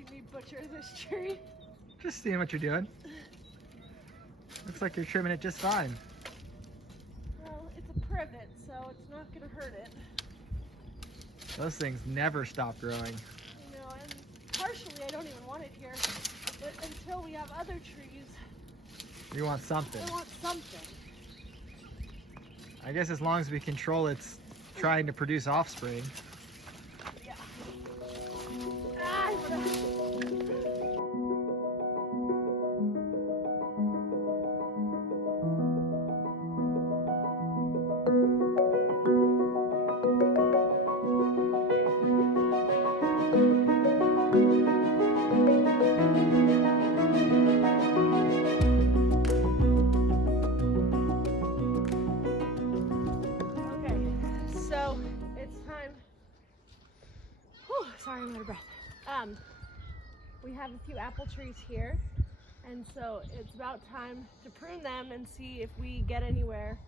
watching me butcher this tree. Just seeing what you're doing. Looks like you're trimming it just fine. Well, it's a privet, so it's not going to hurt it. Those things never stop growing. You know, and partially I don't even want it here. But until we have other trees, You want something. I want something. I guess as long as we control its trying to produce offspring. Yeah. Ah, sorry, I'm out of breath. We have a few apple trees here, and so it's about time to prune them and see if we get anywhere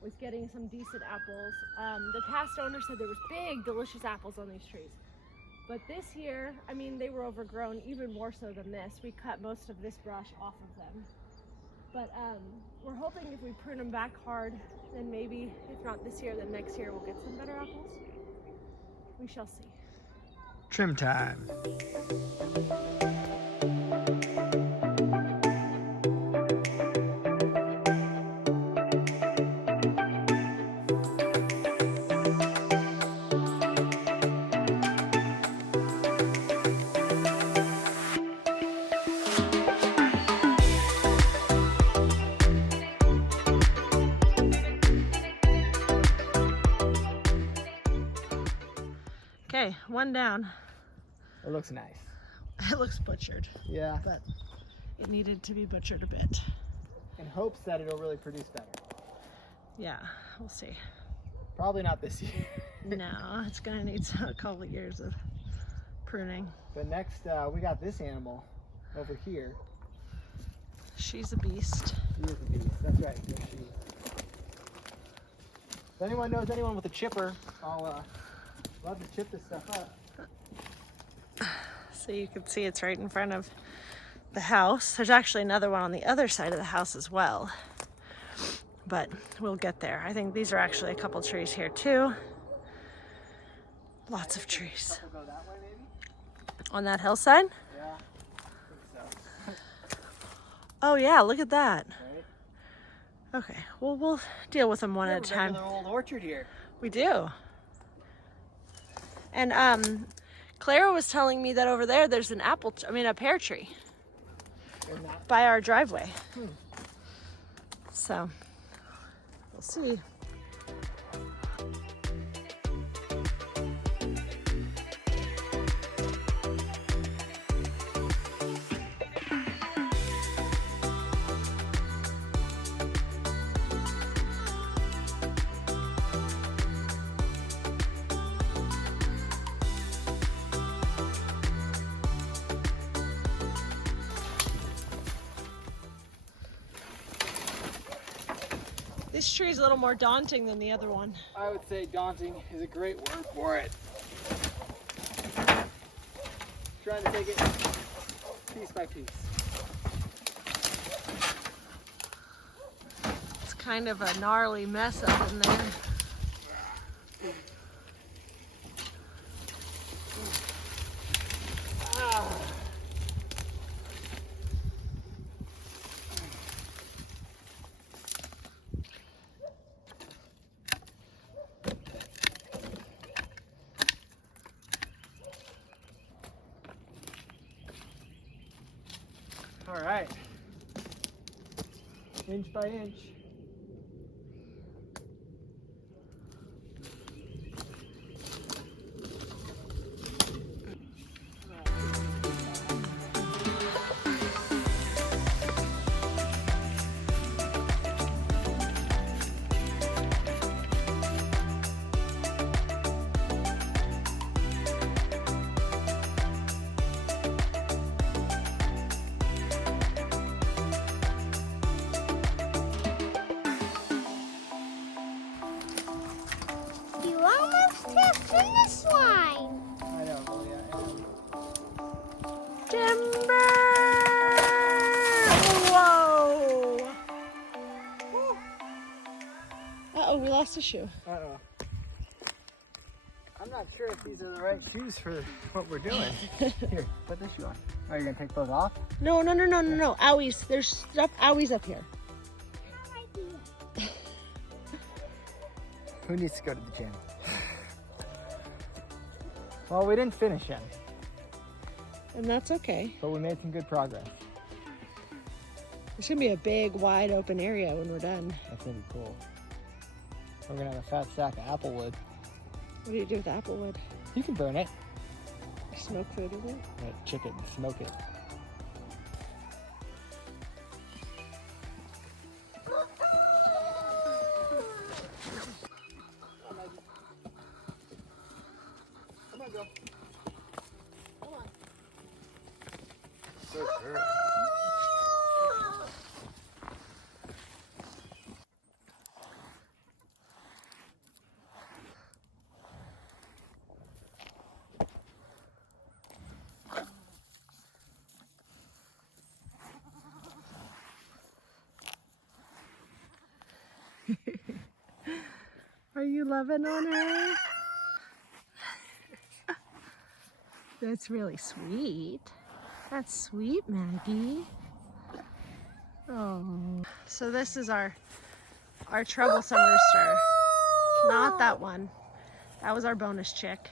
with getting some decent apples. The past owner said there was big, delicious apples on these trees. But this year, I mean, they were overgrown even more so than this. We cut most of this brush off of them. But we're hoping if we prune them back hard, then maybe, if not this year, then next year we'll get some better apples. We shall see. Trim time. Okay, one down. It looks nice. It looks butchered. Yeah. But it needed to be butchered a bit. In hopes that it'll really produce better. Yeah, we'll see. Probably not this year. No, it's gonna need a couple of years of pruning. But next, we got this animal over here. She's a beast. She is a beast. That's right. There she is. If anyone knows anyone with a chipper, I'll love to chip this stuff up. So you can see it's right in front of the house. There's actually another one on the other side of the house as well. But we'll get there. I think these are actually a couple trees here too. Lots of trees. Go that way, maybe? On that hillside? Yeah, I think so. Oh yeah, look at that. Right? Okay, well we'll deal with them one at a time. Regular old orchard here. We do. And Clara was telling me that over there there's an a pear tree by our driveway. So we'll see. This tree is a little more daunting than the other one. I would say daunting is a great word for it. Trying to take it piece by piece. It's kind of a gnarly mess up in there. All right, inch by inch. You almost have finished line. I know, Malia. Uh-oh, we lost a shoe. Uh-oh. I'm not sure if these are the right shoes for what we're doing. Here, put this shoe on. Oh, you're gonna take those off? No. Owies. There's stuff owies up here. Who needs to go to the gym? Well, we didn't finish yet, And that's okay. but we made some good progress. It's gonna be a big, wide open area when we're done. That's gonna be cool. We're gonna have a fat stack of apple wood. What do you do with the apple wood? You can burn it. Smoke food with it? Like chicken, smoke it. Come on, go. Come on. Good girl. Are you loving on her? That's really sweet. That's sweet, Maggie. Oh. So this is our troublesome rooster. Not that one. That was our bonus chick.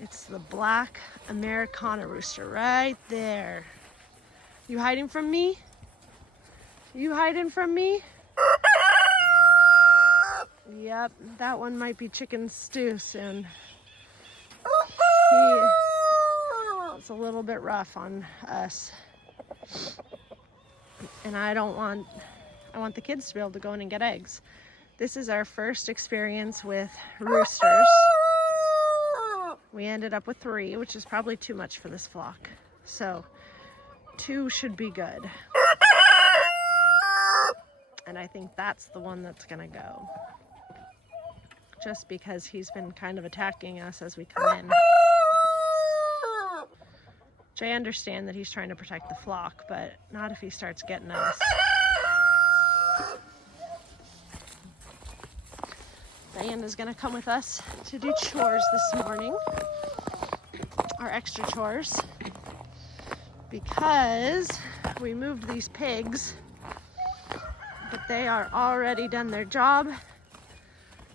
It's the black Americana rooster right there. You hiding from me? You hiding from me? Yep, that one might be chicken stew soon. It's a little bit rough on us. And I want the kids to be able to go in and get eggs. This is our first experience with roosters. We ended up with 3, which is probably too much for this flock. So 2 should be good. And I think that's the one that's gonna go. Just because he's been kind of attacking us as we come in. Which I understand that he's trying to protect the flock, but not if he starts getting us. Diana's gonna come with us to do chores this morning. Our extra chores. Because we moved these pigs, but they are already done their job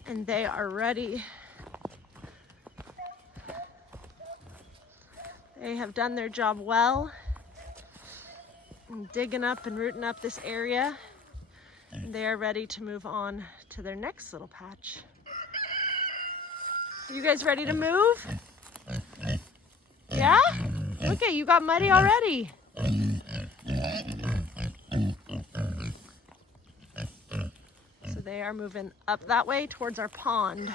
and they are ready. They have done their job well, digging up and rooting up this area. They are ready to move on to their next little patch. Are you guys ready to move? Yeah? Look at you, got muddy already. So they are moving up that way towards our pond.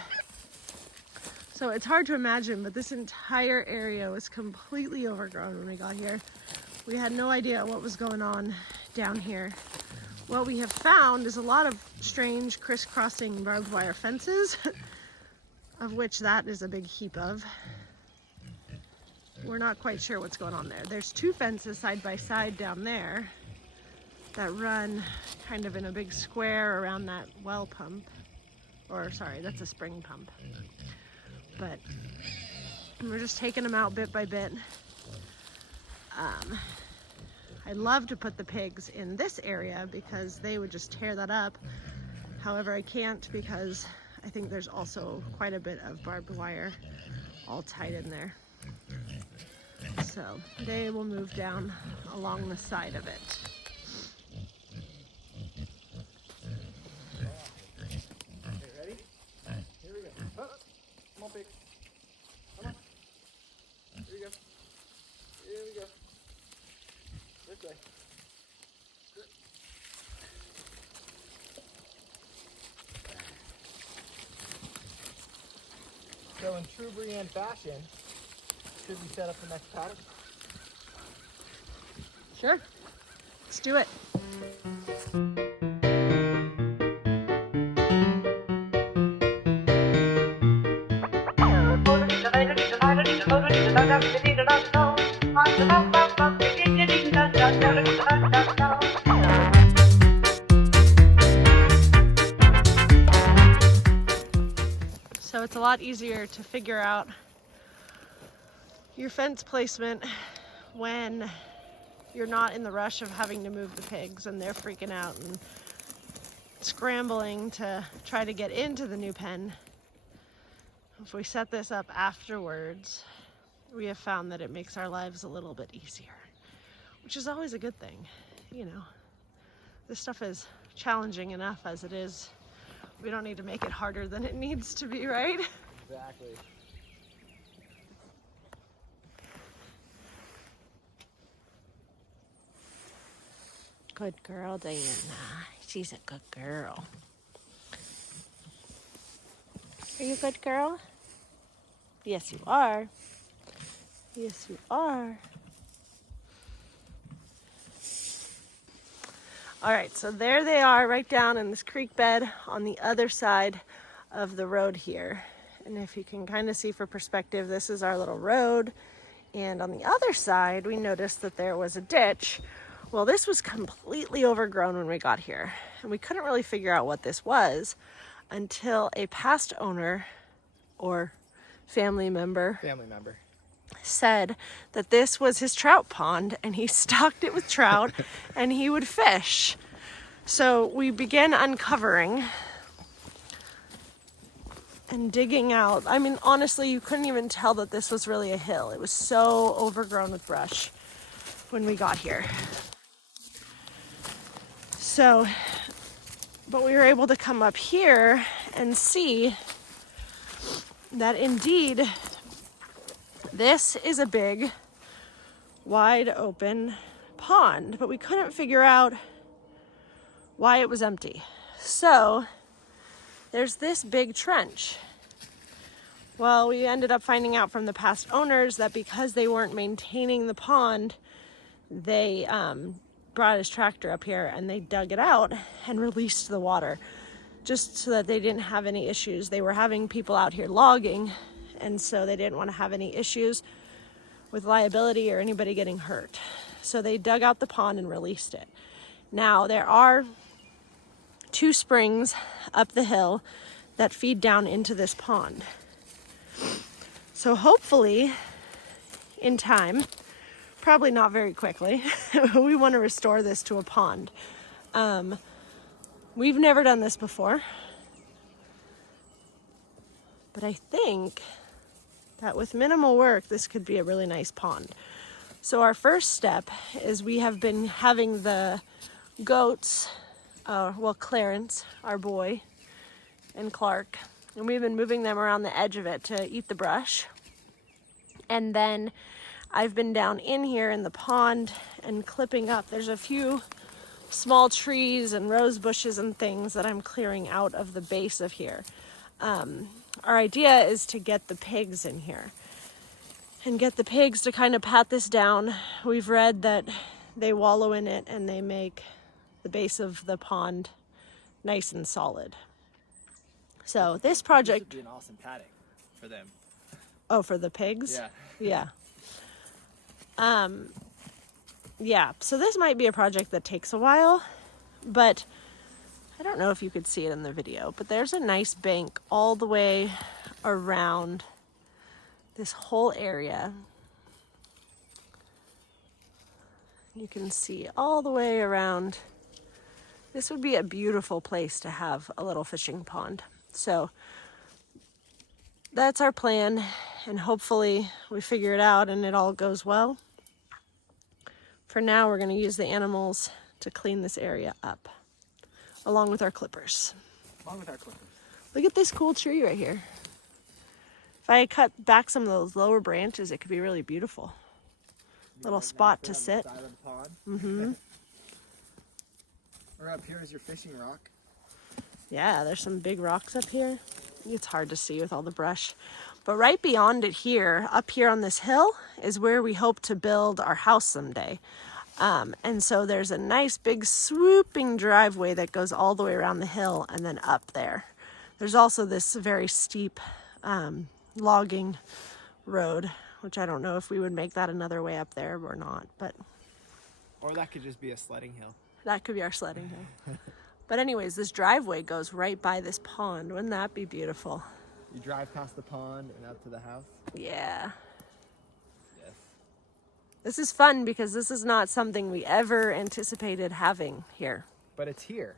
So it's hard to imagine, but this entire area was completely overgrown when we got here. We had no idea what was going on down here. What we have found is a lot of strange crisscrossing barbed wire fences, of which that is a big heap of. We're not quite sure what's going on there. There's 2 fences side by side down there that run kind of in a big square around that well pump. Or sorry, that's a spring pump. But we're just taking them out bit by bit. I'd love to put the pigs in this area because they would just tear that up. However, I can't because I think there's also quite a bit of barbed wire all tied in there. So they will move down along the side of it. Ready? Here we go. Oh, come on, pig. Come on. Here we go. Here we go. This way. So in true Brienne fashion, should we set up the next paddock? Sure. Let's do it. So it's a lot easier to figure out your fence placement when you're not in the rush of having to move the pigs and they're freaking out and scrambling to try to get into the new pen. If we set this up afterwards, we have found that it makes our lives a little bit easier, which is always a good thing. You know, this stuff is challenging enough as it is. We don't need to make it harder than it needs to be, right? Exactly. Good girl, Diana. She's a good girl. Are you a good girl? Yes, you are. Yes, you are. All right, so there they are right down in this creek bed on the other side of the road here. And if you can kind of see for perspective, this is our little road. And on the other side, we noticed that there was a ditch. Well, this was completely overgrown when we got here. And we couldn't really figure out what this was until a past owner or family member said that this was his trout pond and he stocked it with trout and he would fish. So we began uncovering and digging out. I mean, honestly, you couldn't even tell that this was really a hill. It was so overgrown with brush when we got here. So, but we were able to come up here and see that indeed this is a big, wide open pond, but we couldn't figure out why it was empty. So there's this big trench. Well, we ended up finding out from the past owners that because they weren't maintaining the pond, they brought his tractor up here and they dug it out and released the water just so that they didn't have any issues. They were having people out here logging, and so they didn't want to have any issues with liability or anybody getting hurt. So they dug out the pond and released it. Now, there are 2 springs up the hill that feed down into this pond. So hopefully, in time, probably not very quickly, we want to restore this to a pond. We've never done this before, but I think that with minimal work, this could be a really nice pond. So our first step is we have been having the goats, Clarence, our boy, and Clark, and we've been moving them around the edge of it to eat the brush. And then I've been down in here in the pond and clipping up. There's a few small trees and rose bushes and things that I'm clearing out of the base of here. Our idea is to get the pigs in here and get the pigs to kind of pat this down. We've read that they wallow in it and they make the base of the pond nice and solid. So this project would be an awesome padding for them. Oh, for the pigs? Yeah. Yeah, so this might be a project that takes a while, but I don't know if you could see it in the video, but there's a nice bank all the way around this whole area. You can see all the way around. This would be a beautiful place to have a little fishing pond. So that's our plan, and hopefully we figure it out and it all goes well. For now, we're going to use the animals to clean this area up, along with our clippers. Look at this cool tree right here. If I cut back some of those lower branches, it could be really beautiful. Little spot to sit. Mm-hmm. Or up here is your fishing rock. Yeah, there's some big rocks up here. It's hard to see with all the brush. But right beyond it here, up here on this hill, is where we hope to build our house someday. And so there's a nice big swooping driveway that goes all the way around the hill and then up there. There's also this very steep logging road, which I don't know if we would make that another way up there or not, but... Or that could just be a sledding hill. That could be our sledding hill. But anyways, this driveway goes right by this pond. Wouldn't that be beautiful? You drive past the pond and up to the house? Yeah. Yes. This is fun because this is not something we ever anticipated having here. But it's here.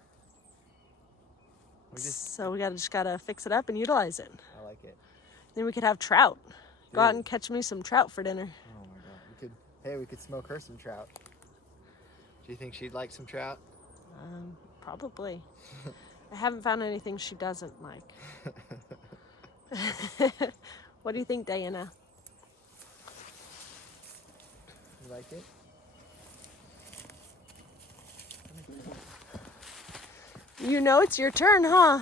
So we just gotta fix it up and utilize it. I like it. Then we could have trout. Go out Dude. and catch me some trout for dinner. Oh my god. We could smoke her some trout. Do you think she'd like some trout? Probably. I haven't found anything she doesn't like. What do you think, Diana? You like it? You know it's your turn, huh?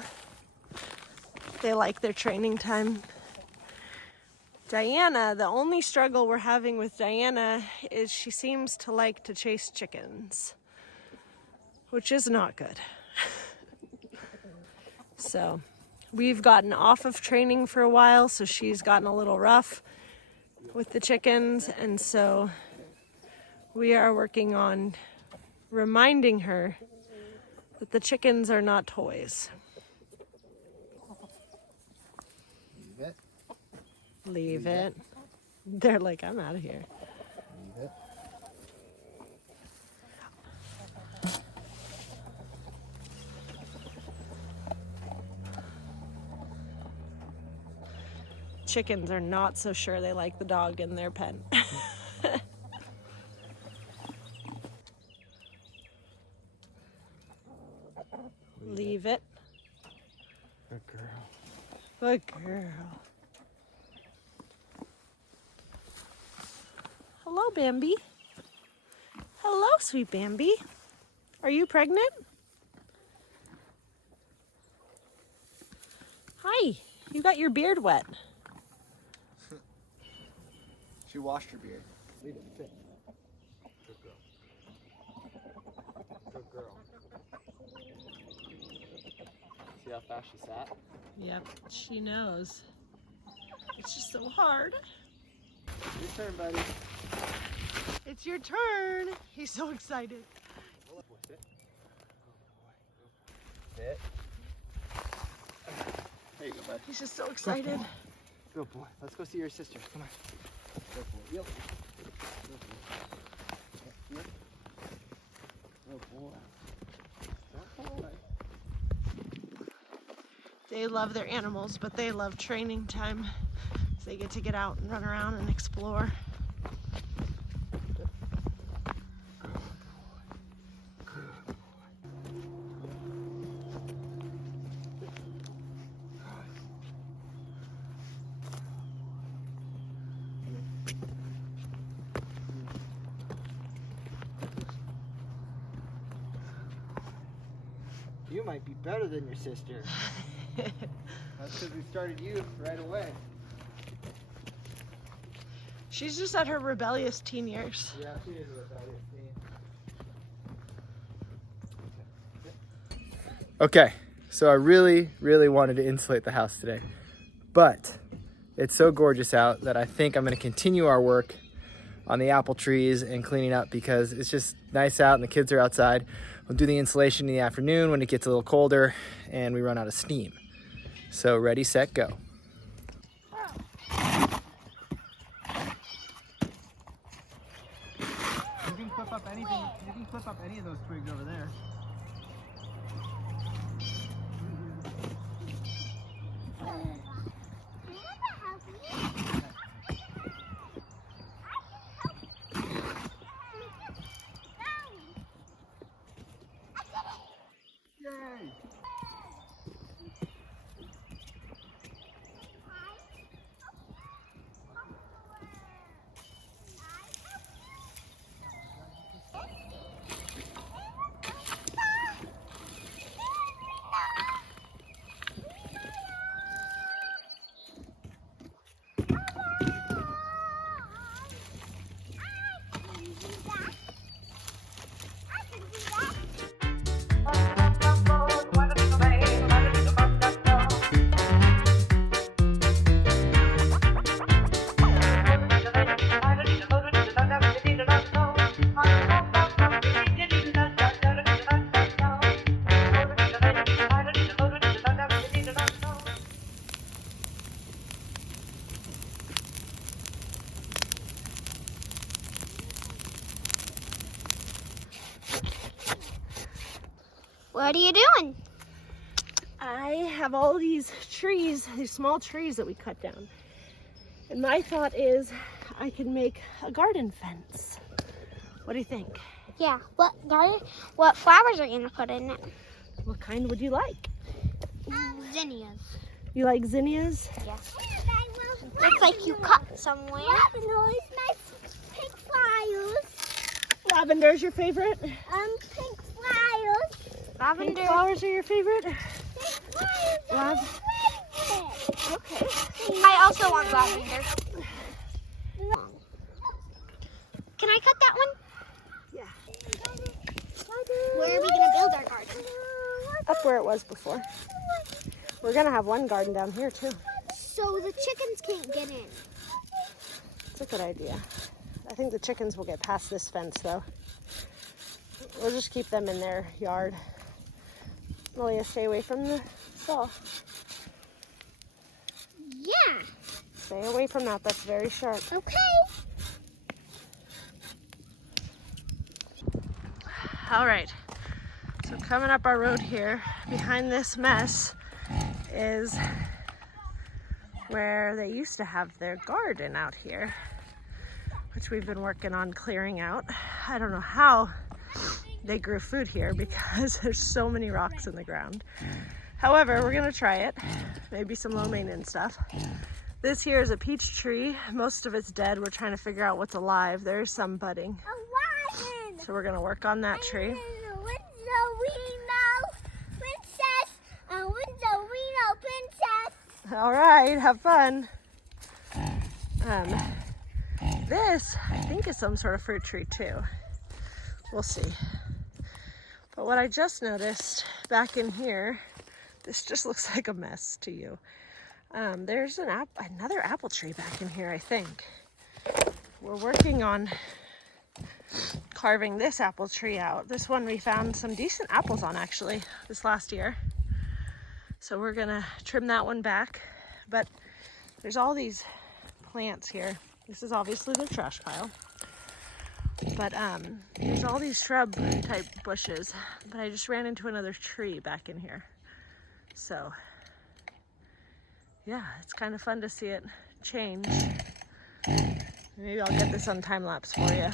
They like their training time. Diana, the only struggle we're having with Diana is she seems to like to chase chickens, which is not good. So we've gotten off of training for a while, so she's gotten a little rough with the chickens, and so we are working on reminding her that the chickens are not toys. Leave it. Leave it. They're like, I'm out of here. Leave it. Chickens are not so sure they like the dog in their pen. Leave it. Good girl. Good girl. Hello, Bambi. Hello, sweet Bambi. Are you pregnant? Hi. You got your beard wet. She washed her beard. Leave it. Sit. Good girl. Good girl. See how fast she sat? Yep, she knows. It's just so hard. Your turn, buddy. It's your turn. He's so excited. Sit. Sit. There you go, bud. He's just so excited. Good boy. Let's go see your sister. Come on. Good boy. Yep. Good boy. Yep. Good boy. Good boy. They love their animals, but they love training time. So they get to get out and run around and explore. You might be better than your sister. That's because we started you right away. She's just at her rebellious teen years. Yeah, she is a rebellious teen. Okay, so I really wanted to insulate the house today, but it's so gorgeous out that I think I'm going to continue our work on the apple trees and cleaning up because it's just nice out and the kids are outside. We'll do the insulation in the afternoon when it gets a little colder and we run out of steam. So ready, set, go. You can clip up anything. You can clip up any of those twigs over there. Yay! What are you doing? I have all these trees, these small trees that we cut down. And my thought is I can make a garden fence. What do you think? Yeah. What flowers are you gonna put in it? What kind would you like? Zinnias. You like zinnias? Yes. Looks like you cut somewhere. Pink flowers. Lavender's your favorite? Pink flowers. Lavender. Pink flowers are your favorite? Pink flowers are favorite. Okay. I also want lavender. Can I cut that one? Yeah. Where are we gonna build our garden? Up where it was before. We're gonna have one garden down here too. So the chickens can't get in. It's a good idea. I think the chickens will get past this fence though. We'll just keep them in their yard. Malia, stay away from the saw. Yeah. Stay away from that, that's very sharp. Okay. All right, so coming up our road here, behind this mess is where they used to have their garden out here, which we've been working on clearing out. I don't know how they grew food here because there's so many rocks in the ground. However, we're gonna try it, maybe some low maintenance stuff. This here is a peach tree. Most of it's dead. We're trying to figure out what's alive. There's some budding. So we're gonna work on that tree. All right, have fun. This, I think, is some sort of fruit tree too. We'll see. But what I just noticed back in here, this just looks like a mess to you. There's another apple tree back in here, I think. We're working on carving this apple tree out. This one we found some decent apples on actually this last year. So we're gonna trim that one back. But there's all these plants here. This is obviously the trash pile. But there's all these shrub type bushes. But I just ran into another tree back in here. So yeah, it's kind of fun to see it change. Maybe I'll get this on time lapse for you.